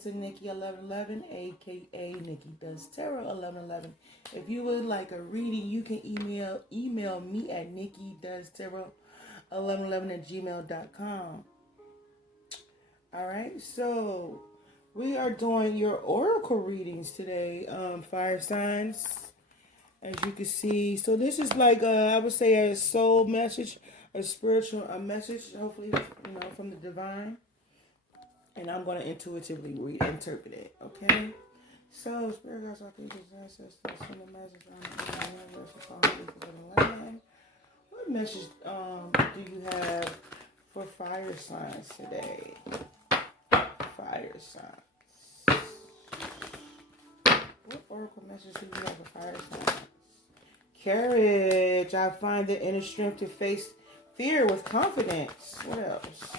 to Nikki 1111, aka Nikki Does Tarot 1111. If you would like a reading, you can email me at nikkidoestarot1111 at gmail.com. All right, so we are doing your oracle readings today, fire signs, as you can see. So this is like I would say a soul message, a spiritual message, hopefully from the divine. And I'm going to intuitively interpret it, okay? So, Spirit Guides, Archangels, Ancestors, send a message on the land. What message do you have for fire signs today? Fire signs. What oracle message do you have for fire signs? Courage. I find the inner strength to face fear with confidence. What else?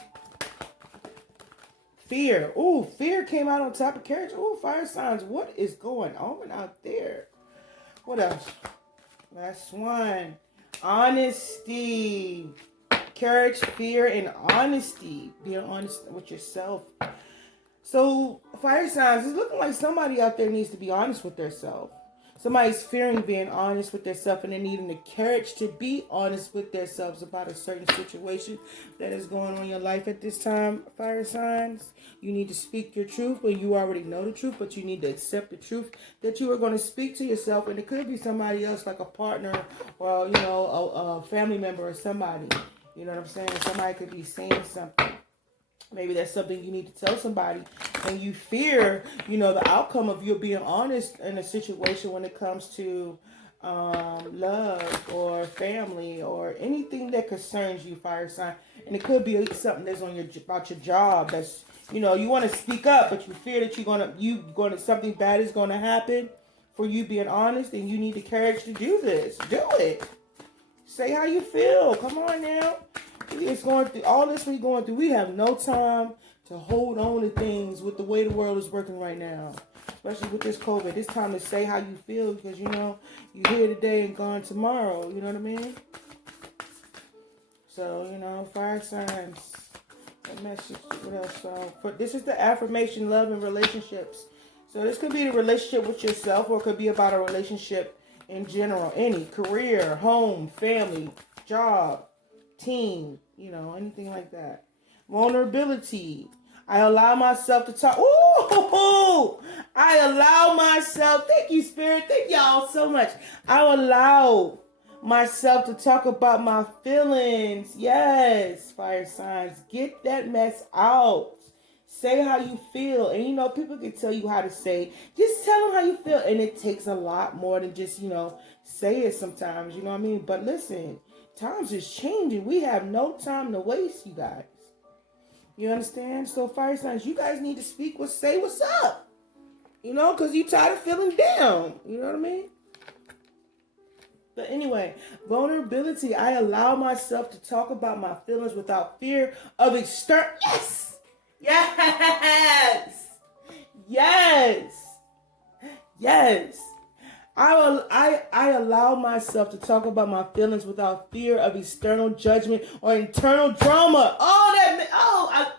Fear. Ooh, fear came out on top of courage. Ooh, fire signs. What is going on out there? What else? Last one. Honesty. Courage, fear, and honesty. Being honest with yourself. So, fire signs, it's looking like somebody out there needs to be honest with themselves. Somebody's fearing being honest with themselves, and they're needing the courage to be honest with themselves about a certain situation that is going on in your life at this time, fire signs. You need to speak your truth when you already know the truth, but you need to accept the truth that you are going to speak to yourself. And it could be somebody else, like a partner or, a family member or somebody. You know what I'm saying? Somebody could be saying something. Maybe that's something you need to tell somebody, and you fear, the outcome of you being honest in a situation when it comes to love or family or anything that concerns you, fire sign. And it could be something that's about your job. That's you want to speak up, but you fear that something bad is gonna happen for you being honest, and you need the courage to do this. Do it. Say how you feel. Come on now. It's going through all this we're going through. We have no time to hold on to things with the way the world is working right now. Especially with this COVID. It's time to say how you feel because, you're here today and gone tomorrow. You know what I mean? So, fire signs. A message. What else? So, this is the affirmation, love, and relationships. So, this could be the relationship with yourself, or it could be about a relationship in general. Any career, home, family, job, team, anything like that. Vulnerability. I allow myself to talk. Ooh! I allow myself. Thank you, Spirit. Thank y'all so much. I allow myself to talk about my feelings. Yes, fire signs. Get that mess out. Say how you feel. And people can tell you how to say. Just tell them how you feel. And it takes a lot more than just, say it sometimes. You know what I mean? But listen. Times is changing. We have no time to waste, you guys. You understand? So, fire signs, you guys need to say what's up. Because you tired of feeling down. You know what I mean? But anyway, vulnerability. I allow myself to talk about my feelings without fear of external. Yes! Yes! Yes! Yes! I allow myself to talk about my feelings without fear of external judgment or internal drama.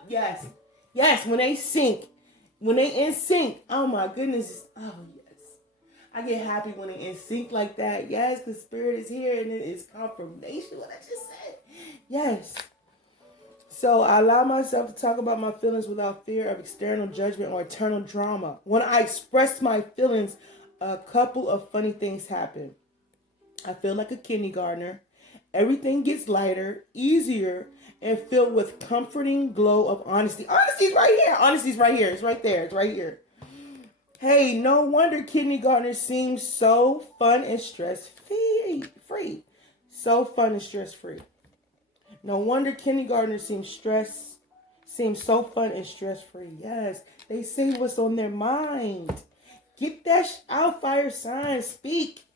Yes. Yes, when they in sync. Oh my goodness. Oh yes. I get happy when they in sync like that. Yes, the spirit is here and it is confirmation what I just said. Yes. So I allow myself to talk about my feelings without fear of external judgment or internal drama. When I express my feelings, a couple of funny things happen. I feel like a kindergartner. Everything gets lighter, easier, and filled with comforting glow of honesty. Honesty's right here. Honesty's right here. It's right there. It's right here. Hey, no wonder kindergartners seem so fun and stress-free. So fun and stress-free. No wonder kindergartners seem so fun and stress-free. Yes, they say what's on their mind. Get that out, fire signs. Speak.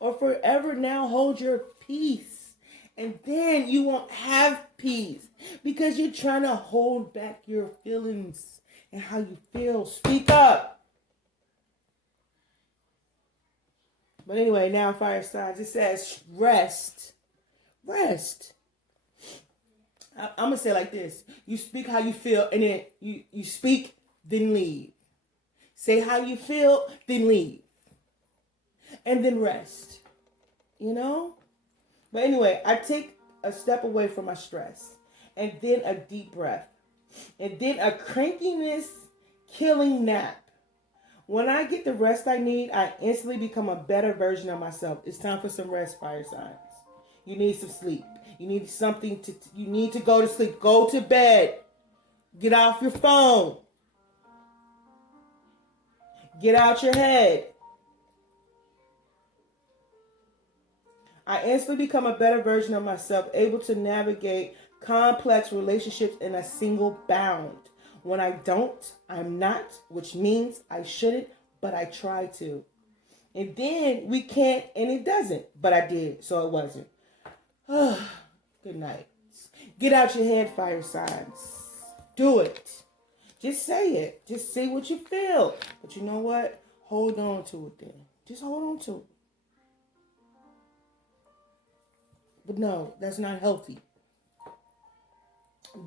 Or forever now hold your peace. And then you won't have peace. Because you're trying to hold back your feelings and how you feel. Speak up. But anyway, now fire signs. It says rest. Rest. I'm going to say it like this. You speak how you feel and then you speak, then leave. Say how you feel, then leave. And then rest. You know? But anyway, I take a step away from my stress. And then a deep breath. And then a crankiness killing nap. When I get the rest I need, I instantly become a better version of myself. It's time for some rest, fire signs. You need some sleep. You need you need to go to sleep. Go to bed. Get off your phone. Get out your head. I instantly become a better version of myself, able to navigate complex relationships in a single bound. When I don't, I'm not, which means I shouldn't, but I try to. And then we can't, and it doesn't, but I did, so it wasn't. Good night. Get out your head, fire signs. Do it. Just say it. Just say what you feel. But you know what? Hold on to it then. Just hold on to it. But no, that's not healthy.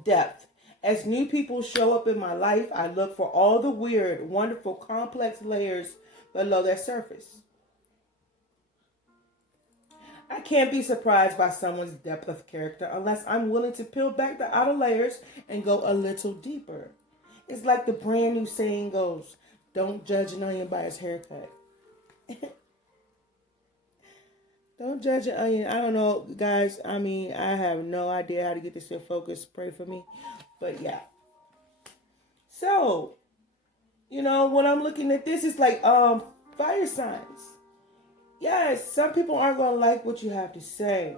Depth. As new people show up in my life, I look for all the weird, wonderful, complex layers below that surface. I can't be surprised by someone's depth of character unless I'm willing to peel back the outer layers and go a little deeper. It's like the brand new saying goes, don't judge an onion by its haircut. Don't judge an onion. I don't know, guys. I mean, I have no idea how to get this in focus. Pray for me. But yeah. So, when I'm looking at this, it's like fire signs. Yes, some people aren't going to like what you have to say.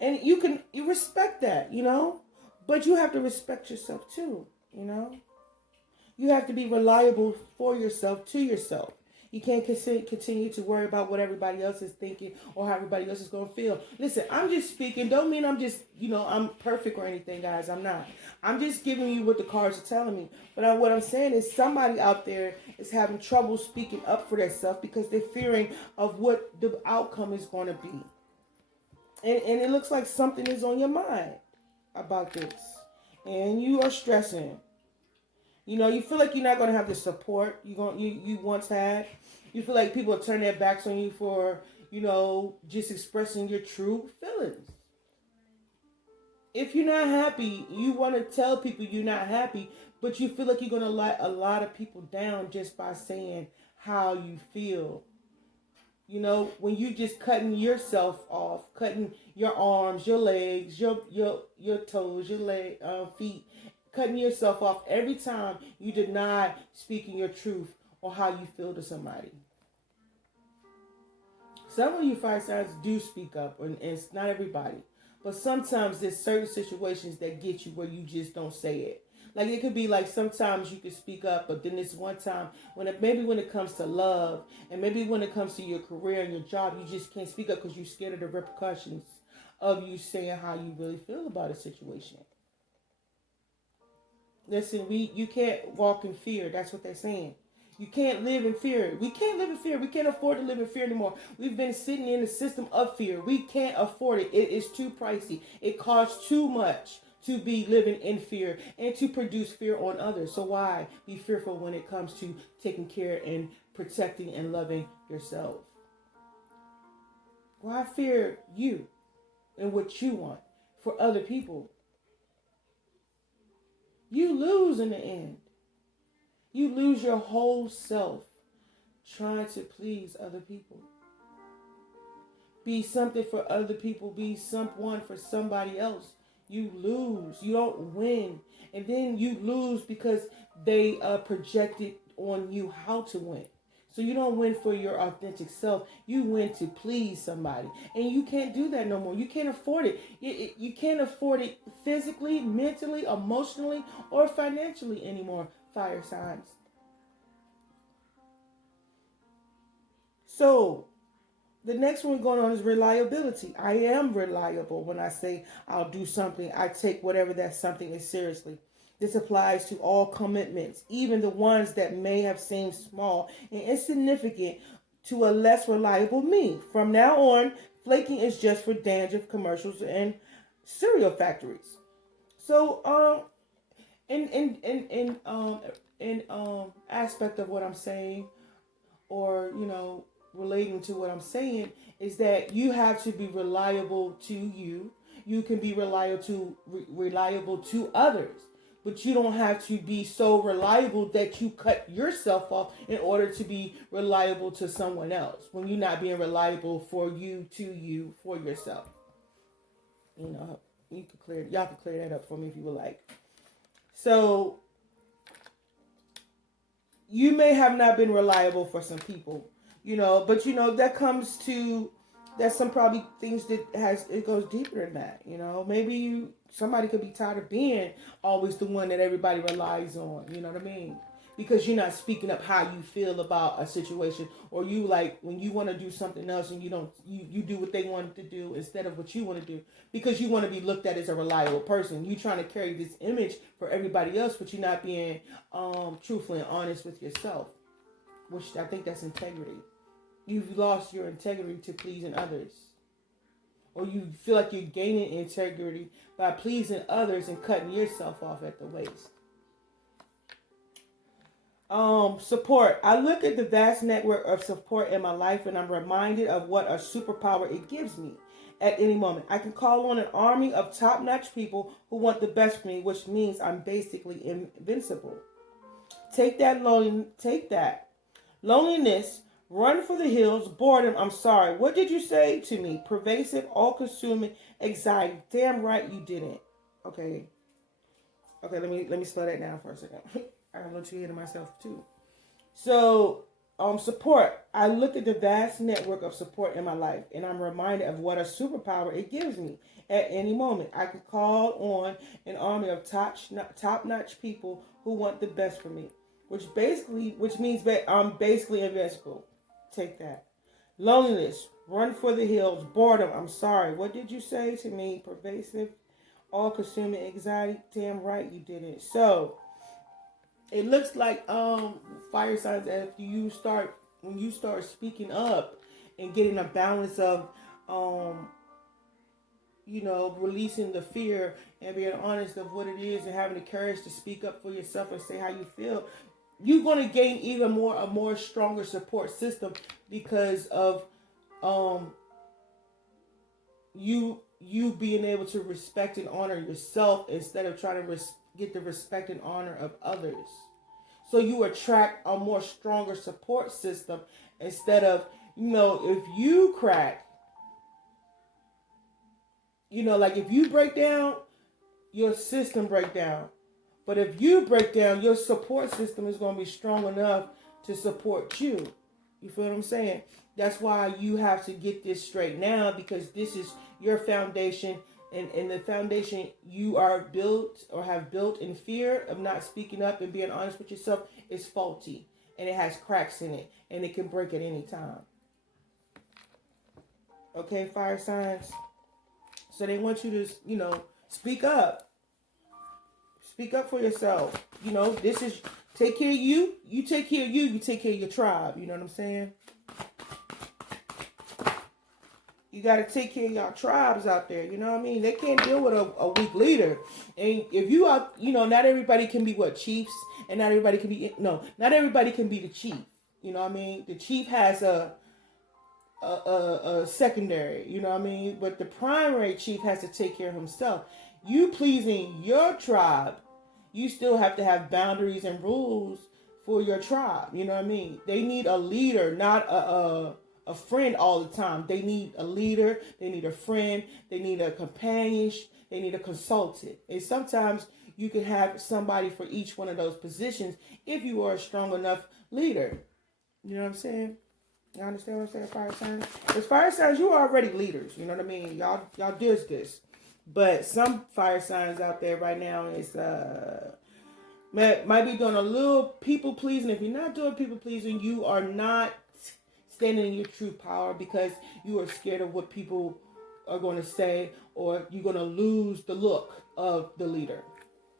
And you respect that, But you have to respect yourself too, You have to be reliable for yourself, to yourself. You can't continue to worry about what everybody else is thinking or how everybody else is going to feel. Listen, I'm just speaking. Don't mean I'm just, I'm perfect or anything, guys. I'm not. I'm just giving you what the cards are telling me. But what I'm saying is somebody out there is having trouble speaking up for themselves because they're fearing of what the outcome is going to be. And it looks like something is on your mind about this. And you are stressing. You feel like you're not going to have the support you once had. You feel like people turn their backs on you for, just expressing your true feelings. If you're not happy, you want to tell people you're not happy, but you feel like you're going to let a lot of people down just by saying how you feel. When you just cutting yourself off, cutting your arms, your legs, your toes, your feet, cutting yourself off every time you deny speaking your truth or how you feel to somebody. Some of you fire signs do speak up, and it's not everybody. But sometimes there's certain situations that get you where you just don't say it. Like it could be like sometimes you can speak up, but then there's one time when it comes to love, and maybe when it comes to your career and your job, you just can't speak up because you're scared of the repercussions of you saying how you really feel about a situation. Listen, you can't walk in fear. That's what they're saying. You can't live in fear. We can't live in fear. We can't afford to live in fear anymore. We've been sitting in the system of fear. We can't afford it. It is too pricey. It costs too much to be living in fear and to produce fear on others. So why be fearful when it comes to taking care and protecting and loving yourself? Why fear you and what you want for other people? You lose in the end. You lose your whole self trying to please other people. Be something for other people. Be someone for somebody else. You lose. You don't win. And then you lose because they projected on you how to win. So you don't win for your authentic self. You win to please somebody. And you can't do that no more. You can't afford it. You can't afford it physically, mentally, emotionally, or financially anymore, fire signs. So the next one going on is reliability. I am reliable when I say I'll do something. I take whatever that something is seriously. This applies to all commitments, even the ones that may have seemed small and insignificant to a less reliable me. From now on, flaking is just for dandruff commercials and cereal factories. So, in in aspect of what I'm saying, or relating to what I'm saying, is that you have to be reliable to you. You can be reliable to others, but you don't have to be so reliable that you cut yourself off in order to be reliable to someone else, when you're not being reliable for you, to you, for yourself. Y'all can clear that up for me if you would like. So you may have not been reliable for some people, but that's some probably things it goes deeper than that. Maybe somebody could be tired of being always the one that everybody relies on. You know what I mean? Because you're not speaking up how you feel about a situation, or you, like, when you want to do something else and you do what they want to do instead of what you want to do, because you want to be looked at as a reliable person. You trying to carry this image for everybody else, but you're not being truthful and honest with yourself, which I think that's integrity. You've lost your integrity to pleasing others, or you feel like you're gaining integrity by pleasing others and cutting yourself off at the waist. Support. I look at the vast network of support in my life, and I'm reminded of what a superpower it gives me. At any moment, I can call on an army of top-notch people who want the best for me, which means I'm basically invincible. Take that. Loneliness, run for the hills, boredom, I'm sorry. What did you say to me? Pervasive, all-consuming anxiety. Damn right you didn't. Okay, let me slow that down for a second. I got a little too ahead of myself too. So, support. I look at the vast network of support in my life, and I'm reminded of what a superpower it gives me. At any moment, I can call on an army of top-notch people who want the best for me, which means that I'm basically invincible. Take that. Loneliness, run for the hills, boredom, I'm sorry. What did you say to me? Pervasive, all-consuming anxiety. Damn right you didn't. So, it looks like fire signs, after when you start speaking up and getting a balance of releasing the fear and being honest of what it is, and having the courage to speak up for yourself and say how you feel, you're going to gain even a more stronger support system, because of you being able to respect and honor yourself instead of trying to get the respect and honor of others. So you attract a more stronger support system, instead of, if you crack, like if you break down, your system break down. But if you break down, your support system is going to be strong enough to support you. You feel what I'm saying? That's why you have to get this straight now, because this is your foundation. And the foundation you are built or have built in fear of not speaking up and being honest with yourself is faulty. And it has cracks in it. And it can break at any time. Okay, fire signs? So they want you to, speak up. Speak up for yourself. This is, take care of you. You take care of you. You take care of your tribe. You know what I'm saying? You got to take care of y'all tribes out there. You know what I mean? They can't deal with a weak leader. And if you are, not everybody can be chiefs. And not everybody can be, not everybody can be the chief. You know what I mean? The chief has a secondary, you know what I mean? But the primary chief has to take care of himself. You pleasing your tribe, you still have to have boundaries and rules for your tribe. You know what I mean? They need a leader, not a friend all the time. They need a leader. They need a friend. They need a companion. They need a consultant. And sometimes you can have somebody for each one of those positions if you are a strong enough leader. You know what I'm saying? You understand what I'm saying, fire signs? As fire signs, you are already leaders. You know what I mean? Y'all does this. But some fire signs out there right now is might be doing a little people pleasing. If you're not doing people pleasing, you are not standing in your true power, because you are scared of what people are going to say, or you're going to lose the look of the leader.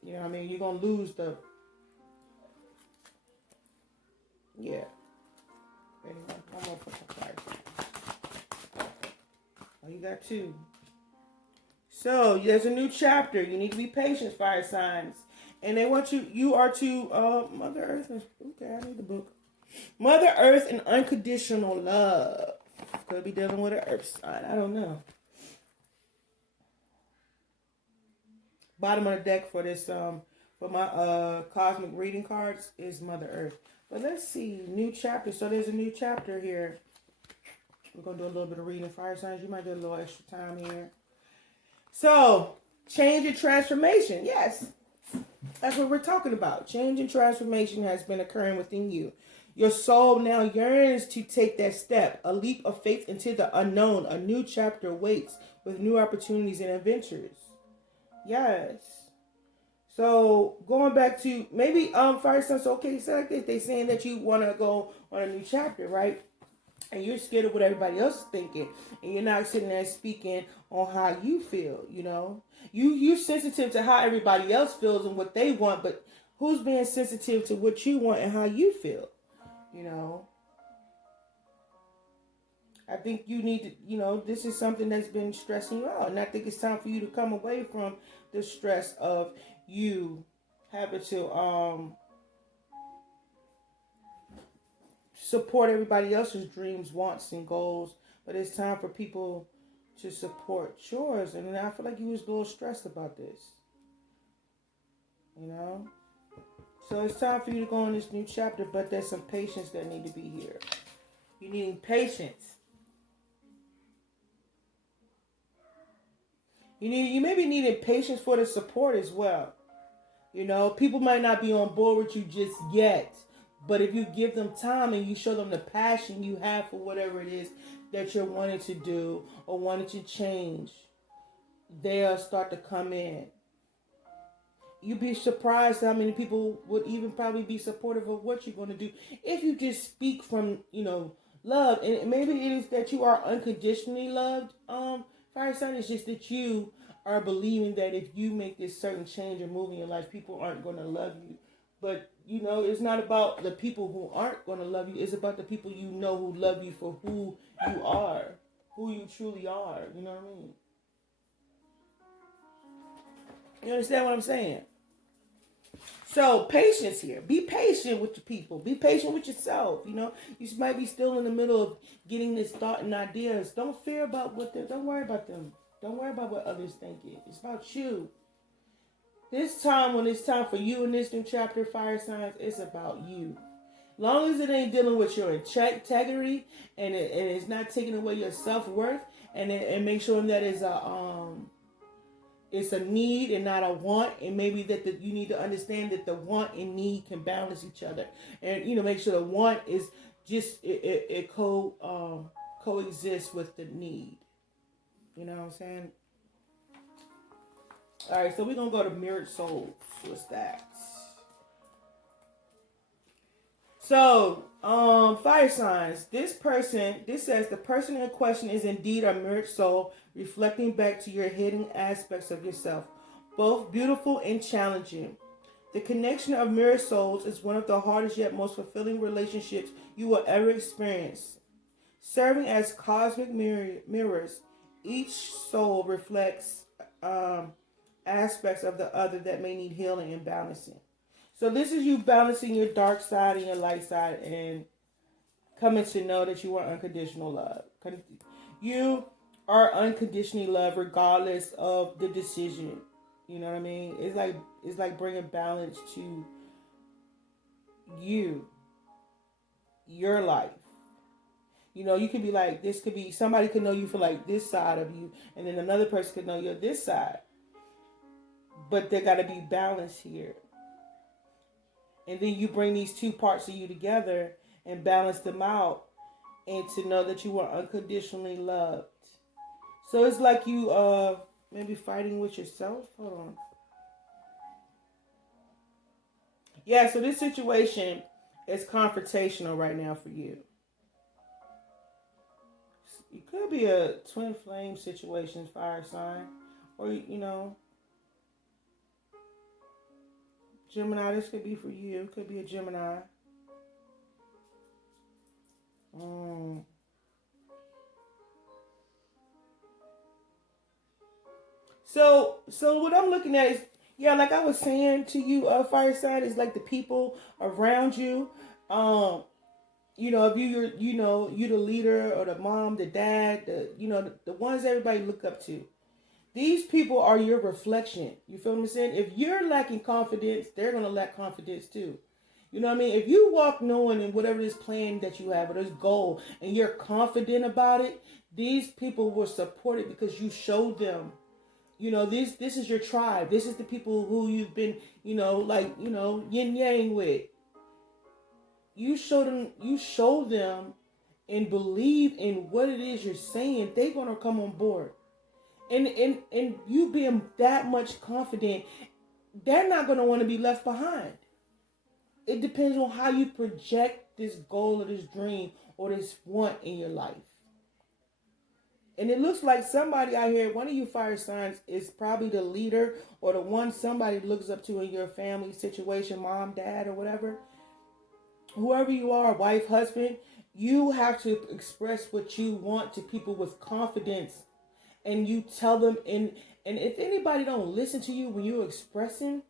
You know what I mean? You're going to lose the... Yeah. Anyway, I'm going to put some fire signs. Oh, you got two. So, there's a new chapter. You need to be patient, fire signs. And they want you are to Mother Earth. Okay, I need the book. Mother Earth and unconditional love. Could be dealing with an earth sign. I don't know. Bottom of the deck for this for my cosmic reading cards is Mother Earth. But let's see, new chapter. So there's a new chapter here. We're gonna do a little bit of reading fire signs. You might get a little extra time here. So change and transformation. Yes, that's what we're talking about. Change and transformation has been occurring within you. Your soul now yearns to take that step, a leap of faith into the unknown. A new chapter waits with new opportunities and adventures. Yes. So going back to maybe fire signs. Okay, so like this, they saying that you want to go on a new chapter, right? And you're scared of what everybody else is thinking, and you're not sitting there speaking on how you feel. You know, you're sensitive to how everybody else feels and what they want, but who's being sensitive to what you want and how you feel? You know, I think you need to, you know, this is something that's been stressing you out. And I think it's time for you to come away from the stress of you having to support everybody else's dreams, wants, and goals. But it's time for people to support yours. And I feel like you was a little stressed about this. You know? So it's time for you to go on this new chapter, but there's some patience that need to be here. You need patience. You may be needing patience for the support as well. You know, people might not be on board with you just yet, but if you give them time and you show them the passion you have for whatever it is that you're wanting to do or wanting to change, they'll start to come in. You'd be surprised how many people would even probably be supportive of what you're going to do if you just speak from, you know, love. And maybe it is that you are unconditionally loved. Fire sign is just that you are believing that if you make this certain change or move in your life, people aren't going to love you. But, you know, it's not about the people who aren't going to love you. It's about the people you know who love you for who you are, who you truly are. You know what I mean? You understand what I'm saying? So patience here. Be patient with your people. Be patient with yourself. You know, you might be still in the middle of getting this thought and ideas. Don't fear about what they. Don't worry about them. Don't worry about what others think. It's about you. This time, when it's time for you in this new chapter, fire signs, it's about you. Long as it ain't dealing with your integrity and it's not taking away your self-worth, and make sure that it's a need and not a want, and maybe that you need to understand that the want and need can balance each other, and you know, make sure the want is just it coexists with the need. You know what I'm saying? All right, so we're gonna go to mirrored souls. What's that? So, fire signs. This says the person in question is indeed a mirrored soul, reflecting back to your hidden aspects of yourself, both beautiful and challenging. The connection of mirrored souls is one of the hardest yet most fulfilling relationships you will ever experience. Serving as cosmic mirrors, each soul reflects aspects of the other that may need healing and balancing. So this is you balancing your dark side and your light side and coming to know that you are unconditional love. You are unconditionally loved regardless of the decision. You know what I mean? It's like bringing balance to you, your life. You know, you could be like, this could be, somebody could know you for like this side of you, and then another person could know you're this side. But there got to be balance here. And then you bring these two parts of you together and balance them out, and to know that you are unconditionally loved. So it's like you maybe fighting with yourself. Hold on. Yeah, so this situation is confrontational right now for you. It could be a twin flame situation, fire sign. Or, you know, Gemini, this could be for you. It could be a Gemini. So what I'm looking at is Yeah, like I was saying to you, fire sign is like the people around you. Um, if you the leader or the mom, the dad, the ones everybody look up to. These people are your reflection. You feel what I'm saying? If you're lacking confidence, they're gonna lack confidence too. You know what I mean? If you walk knowing in whatever this plan that you have or this goal and you're confident about it, these people will support it because you showed them. This is your tribe. This is the people who you've been, yin yang with. You show them and believe in what it is you're saying, they're gonna come on board. And you being that much confident, they're not gonna want to be left behind. It depends on how you project this goal or this dream or this want in your life. And it looks like somebody out here, one of you fire signs, is probably the leader or the one somebody looks up to in your family situation, mom, dad, or whatever. Whoever you are, wife, husband, you have to express what you want to people with confidence. And you tell them, and if anybody don't listen to you when you're expressing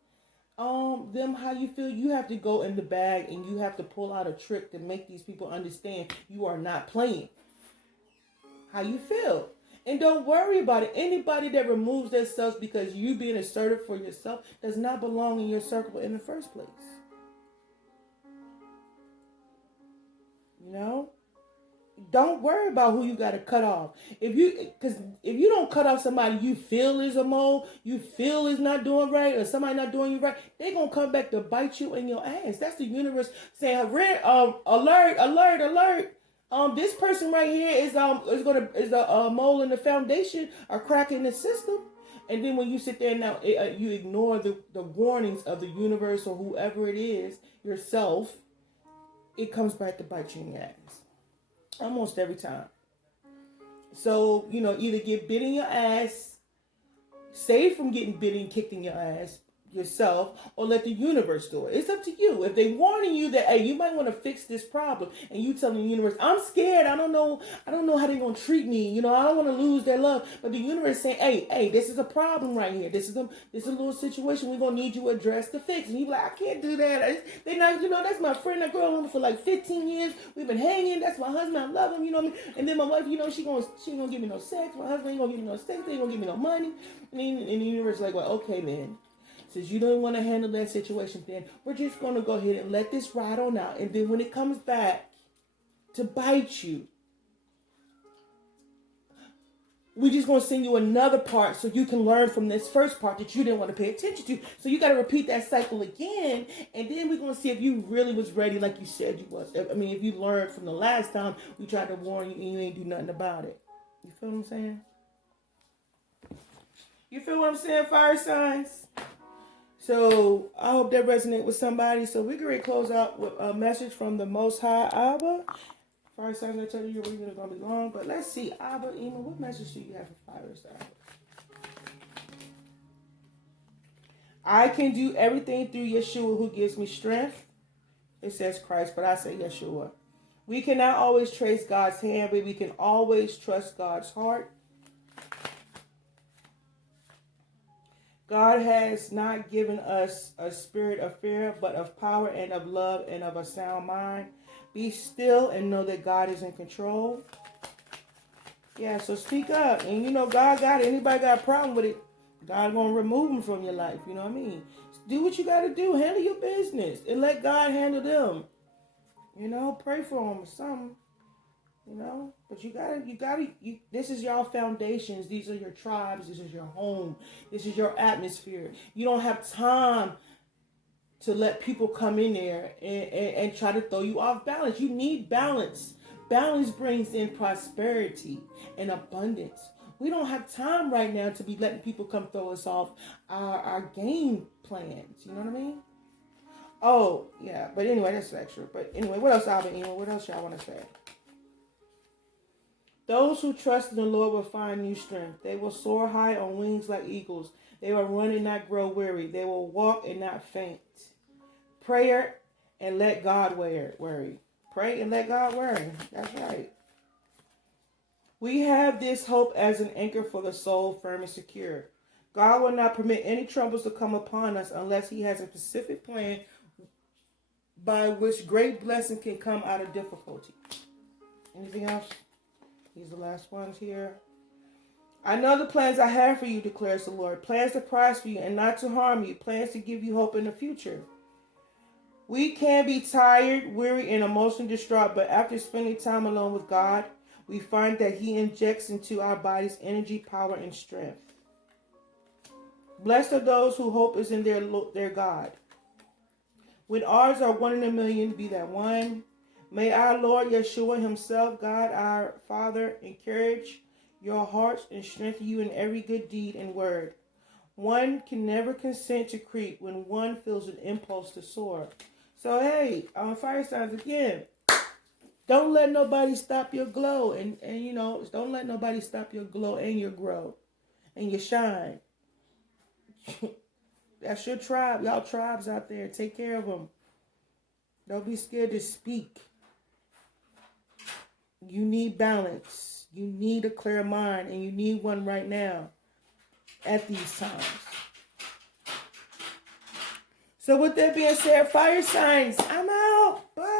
them how you feel, you have to go in the bag and you have to pull out a trick to make these people understand you are not playing how you feel. And don't worry about it. Anybody that removes themselves because you being assertive for yourself does not belong in your circle in the first place. Don't worry about who you got to cut off. Because if you don't cut off somebody you feel is a mole, you feel is not doing right, or somebody not doing you right, they're gonna come back to bite you in your ass. That's the universe saying, alert, alert, alert. This person right here is a mole in the foundation, a crack in the system. And then when you sit there now, you ignore the warnings of the universe or whoever it is, yourself, it comes back to bite you in your ass. Almost every time. So, either get bit in your ass, save from getting bit and kicked in your ass yourself, or let the universe do it. It's up to you. If they warning you that, hey, you might want to fix this problem, and you telling the universe, I'm scared, I don't know how they're gonna treat me, I don't want to lose their love. But the universe saying, hey, this is a problem right here. This is a little situation we're gonna need you to address to fix. And you be like, I can't do that. They not, that's my friend. I grew up with for like 15 years. We've been hanging. That's my husband. I love him. You know what I mean? And then my wife, she gonna give me no sex. My husband ain't gonna give me no sex. They ain't gonna give me no money. And the universe is like, well, okay then. Since you don't want to handle that situation, then we're just going to go ahead and let this ride on out. And then when it comes back to bite you, we're just going to send you another part so you can learn from this first part that you didn't want to pay attention to. So you got to repeat that cycle again. And then we're going to see if you really was ready like you said you was. I mean, if you learned from the last time we tried to warn you and you ain't do nothing about it. You feel what I'm saying? You feel what I'm saying, fire signs? So I hope that resonates with somebody. So we're going to close out with a message from the Most High Abba. Fire signs, I tell you, your reading is going to be long. But let's see, Abba, Ema, what message do you have for fire signs? I can do everything through Yeshua who gives me strength. It says Christ, but I say Yeshua. We cannot always trace God's hand, but we can always trust God's heart. God has not given us a spirit of fear, but of power and of love and of a sound mind. Be still and know that God is in control. Yeah, so speak up. And God got it. Anybody got a problem with it, God going to remove them from your life. You know what I mean? Do what you got to do. Handle your business and let God handle them. Pray for them or something. But you gotta, this is your foundations. These are your tribes. This is your home. This is your atmosphere. You don't have time to let people come in there and try to throw you off balance. You need balance. Balance brings in prosperity and abundance. We don't have time right now to be letting people come throw us off our game plans. You know what I mean? Oh, yeah. But anyway, that's extra. But anyway, what else, Albert? What else y'all want to say? Those who trust in the Lord will find new strength. They will soar high on wings like eagles. They will run and not grow weary. They will walk and not faint. Prayer and let God worry. Pray and let God worry. That's right. We have this hope as an anchor for the soul, firm and secure. God will not permit any troubles to come upon us unless he has a specific plan by which great blessing can come out of difficulty. Anything else? These are the last ones here. I know the plans I have for you, declares the Lord. Plans to prosper you and not to harm you. Plans to give you hope in the future. We can be tired, weary, and emotionally distraught, but after spending time alone with God, we find that he injects into our bodies energy, power, and strength. Blessed are those whose hope is in their God. When odds are 1 in a million, be that one. May our Lord Yeshua himself, God our Father, encourage your hearts and strengthen you in every good deed and word. One can never consent to creep when one feels an impulse to soar. So hey, on fire signs again, don't let nobody stop your glow. And don't let nobody stop your glow and your grow and your shine. That's your tribe. Y'all tribes out there. Take care of them. Don't be scared to speak. You need balance. You need a clear mind, and you need one right now at these times. So with that being said, fire signs, I'm out. Bye.